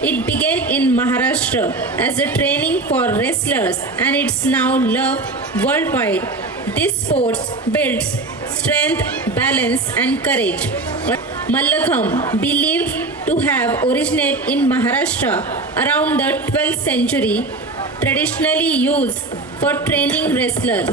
It began in Maharashtra as a training for wrestlers and it's now loved worldwide. This sport builds strength, balance, and courage. Mallakham, believed to have originated in Maharashtra around the 12th century, traditionally used for training wrestlers.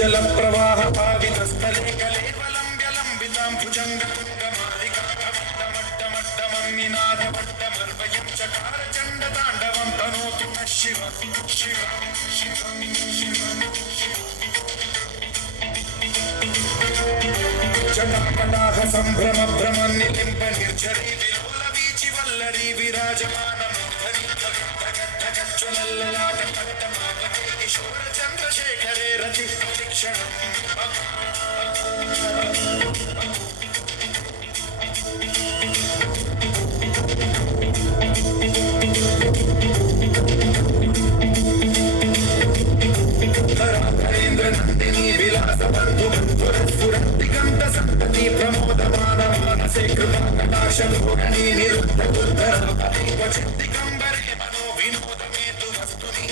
जल प्रवाह पावित स्थले कलेवलंब्य लंबितां भुजंग तुंगमालिका कवित्तमट्टमट्टमन्निनाद पट्टमर्वयं चकार चंड तांडवं तनोतु नः शिव शिव जटाकटाह संभ्रम भ्रमन् निलिम्ब निर्झरी विलोल वीचि वल्लरी विराजमान मूर्धनि ज्वलल्ललाट पट्टमावके किशोर चंद्रशेखरे रति प्रतिक्षणम् धराधरेन्द्र नंदिनी विलास बंधु बंधुर स्फुरन्तिगंत संतति प्रमोदमान मानसे कृपा कटाक्ष भोगणी निरुद्ध दुर्धर क्वचित् दिगंबरे मनो विनोद मेतु वस्तुनि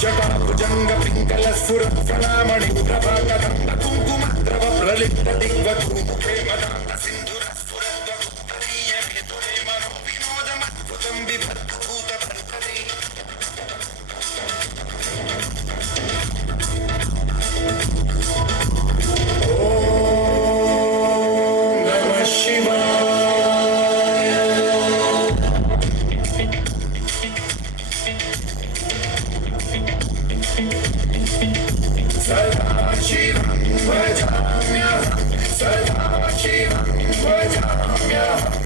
जटाभुजंग पिंगल सुर फलामणि प्रभा कदंब कुंकुम द्रव प्रलिप्त दिग्वधूमुखे मदान्त सिंधुर स्फुरद्व गुप्तदीय हेतुरे मनो विनोदमद्भुतं बिभर्तभूत भर्तरे ओम नमः शिवाय सदा शिवं भजाम्यहं सदा शिवं भजाम्यहं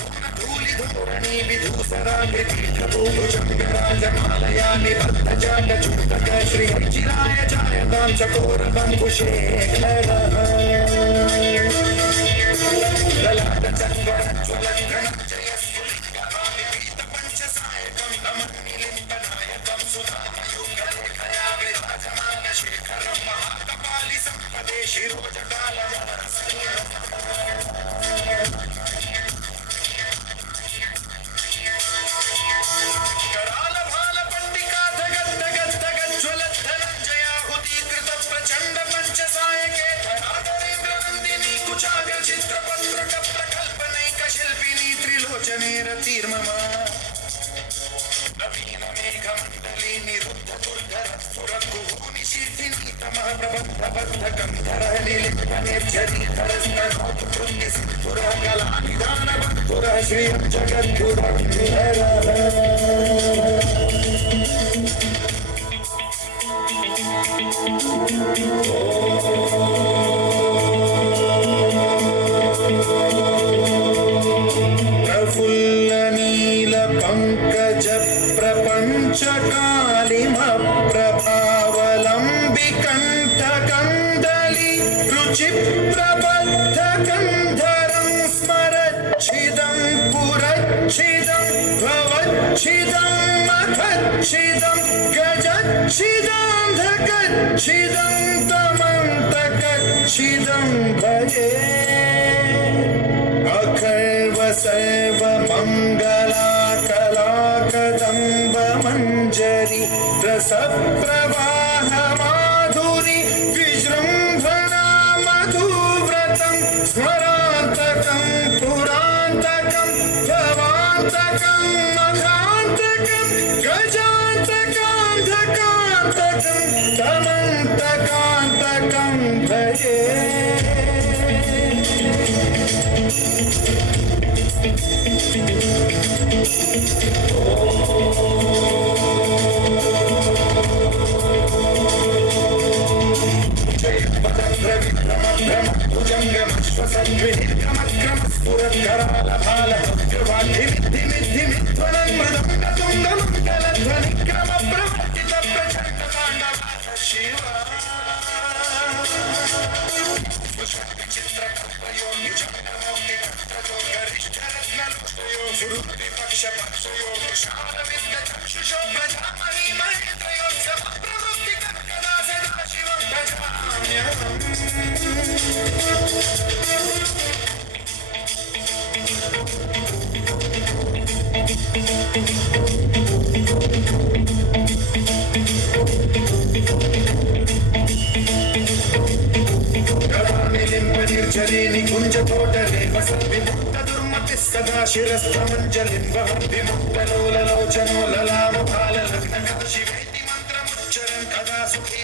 धूलिधोरणी विधूसराजमालया निबद्धजाट चूतक श्रीचिराय जायतां चकोर बंकुशेखर ललाट चन्द्रज्वलद्धन जयस्फुलिङ्गमालि पीतपञ्चसायकं नमन्निलिम्बनायकं सुधामयुगलेखया विराजमान शेखरं महाकपालि सम्पदे शिरोजटालमरसम् कराल भाल पंडिका धगत धगत धगत ज्वलत धनंजयाहुतीकृत प्रचंड पंचसायके धराधरेन्द्र नंदिनी कुचाग्र चित्रपत्र प्रकल्पनैक शिल्पिनी त्रिलोचने रतिर्मम नवीन मेघमण्डली निरुद्ध दुर्धर स्फुर कुहूनि शीर्षिनी तमः प्रबद्ध बद्ध गन्धर निलिम्ब निर्झरी धरस्तनोतु पुण्य सिन्धुर कलानिधान बन्धुर श्रियं जगद्गुरुधर प्रफुल्ल नील पंकज प्रपंच कालिम प्रभावलंबि कंठ कंदली रुचि प्रबद्ध कंधरं स्मरच्छिदं पुरच्छिदं भवच्छिदं मखच्छिदं गजच्छिदं धकच्छिदं तमन्तकच्छिदं भजे अखर्व सर्व मंगला कला कदम्ब मंजरी रस प्रवाह माधुरी विजृंभणा मधुव्रतं स्मरान्तकं पुरान्तकं भवान्तकं मघान्तकं गजान्तकान्धकान्तकं तमन्तकान्तकं भजे Oh पक्षयो शालविन्दचक्षुषो प्रजामहि महेन्द्रयोत्सव प्रवृत्तिकर्कदा सदा शिवं निर्जलेनि कुञ्जतोटले वसद्विमुक्तदुर्मतिः सदा शिरस्थमञ्जलिं वहन् विमुक्तलोललोचनो ललामपाललग्नगत शिवेति मन्त्रमुच्चरन् कदा सुखी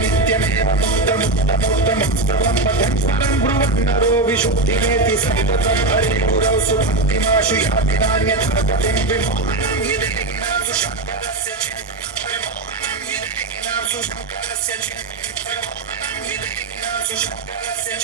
नित्यमेव मुक्तमुत्तमोत्तमस्तवं पठन् ब्रुवन्नरो विशुद्धिमेति सन्ततं हरे गुरौ सुभक्तिमाशु याति नान्यथा गतिं विमोहनं हि देहिनां सुशङ्करस्य विमोहनं हि देहिनां सुशङ्करस्य विमोहनं हि देहिनां सुशङ्करस्य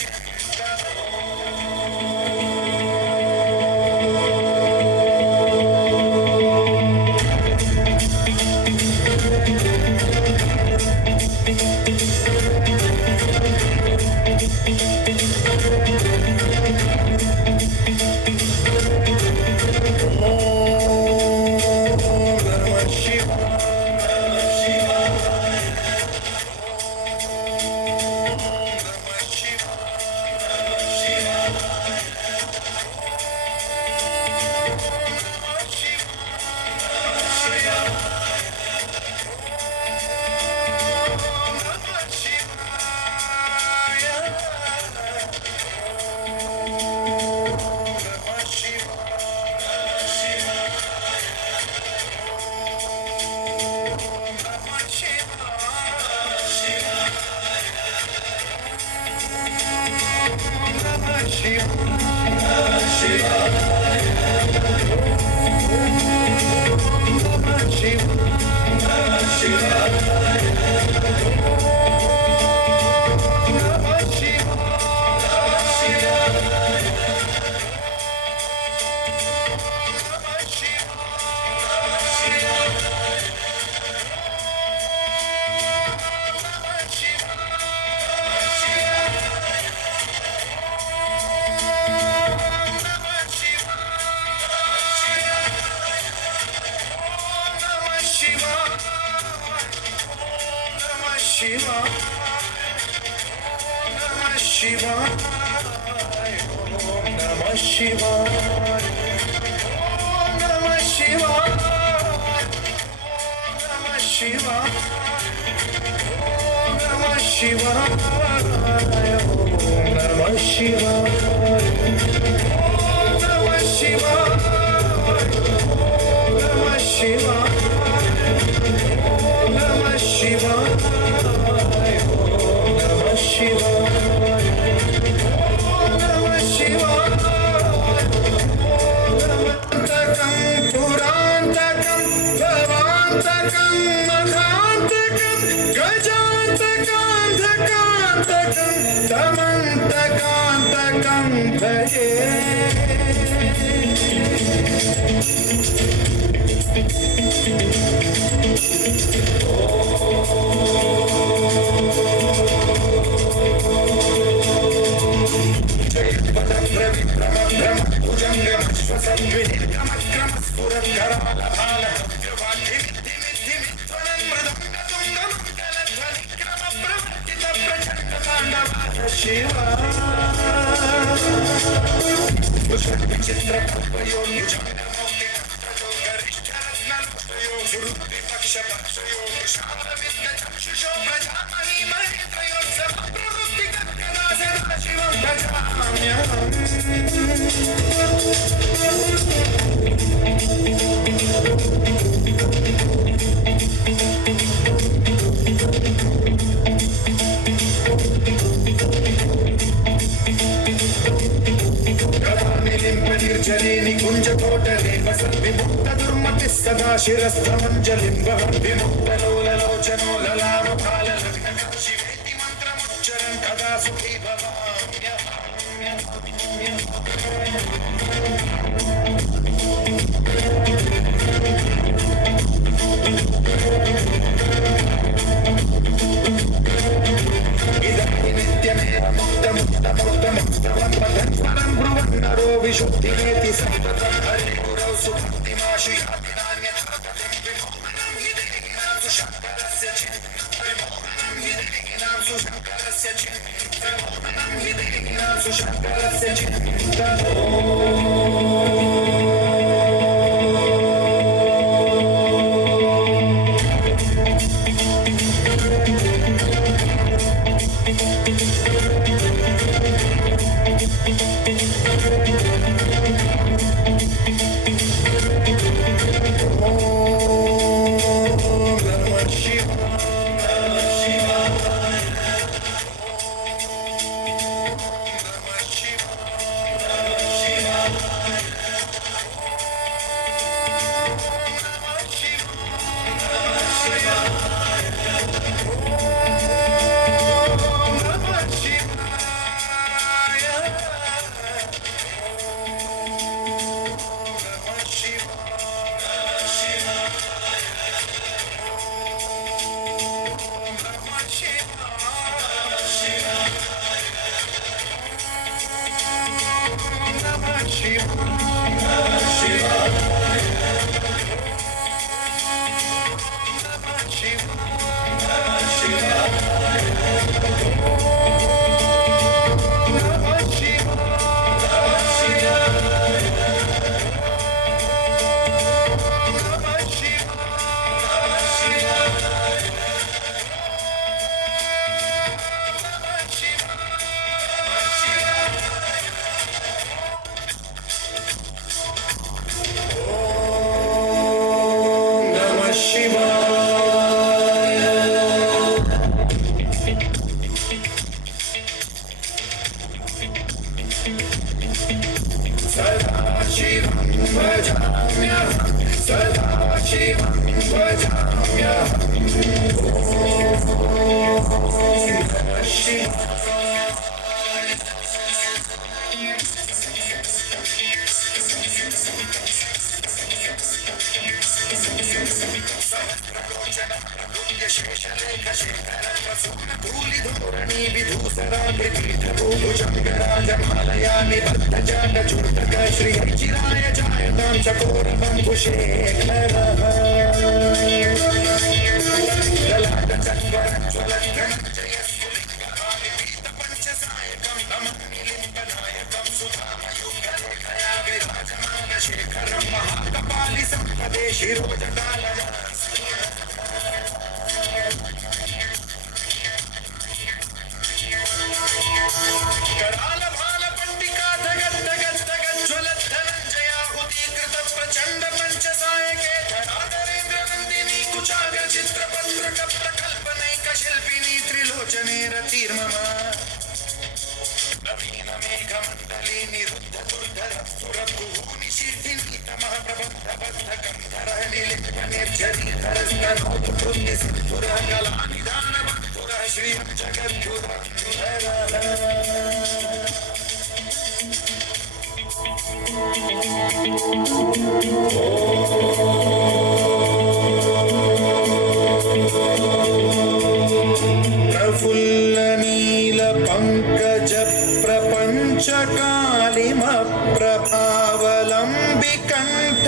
निर्जलेनि कुञ्जतोटले वसन् विमुक्तदुर्मतिः सदा शिरस्थमञ्जलिं वहन् विमुक्तलोललोचनो ललामपाललग्नगत शिवेति मन्त्रमुच्चरन् कदा सुखी भवाम्यहम् शङ्करस्य चिन्तनं हि देहिनासु शङ्करस्य चिन्तनो विधूसराजमालयामि बद्धजाटचूर्तक श्रीचिराय जायतां चकोरबन्धुशेखरः ललाटचत्वरज्वलद्धनञ्जयस्फुलिङ्गहारिपीतपञ्चसायकं नमन्निलिम्बनायकं सुधामयुगलेखया विराजमानशेखरं महाकपालि सम्पदे शिरोजटालया कराल भाल पंडिका धगत धगत धगत ज्वलत धनंजयाहुतीकृत प्रचंड पंचसायके धराधरेन्द्र नंदिनी कुचाग्र चित्रपत्र प्रकल्पनैक शिल्पिनी त्रिलोचने रतिर्मम नवीन मेघमण्डले निरुद्ध दुर्धर सुरभुः निशीथिनी तमः प्रबन्ध बद्ध गन्धर निलिप्त निर्जरीधर स्तनोतु कृत्य सिद्धुरः कलानिदान बन्धुरः श्रियं जगद्गुरुन्धरः प्रफुल्ल नील पंकज प्रपंच कालिम प्रभावलंबि कंठ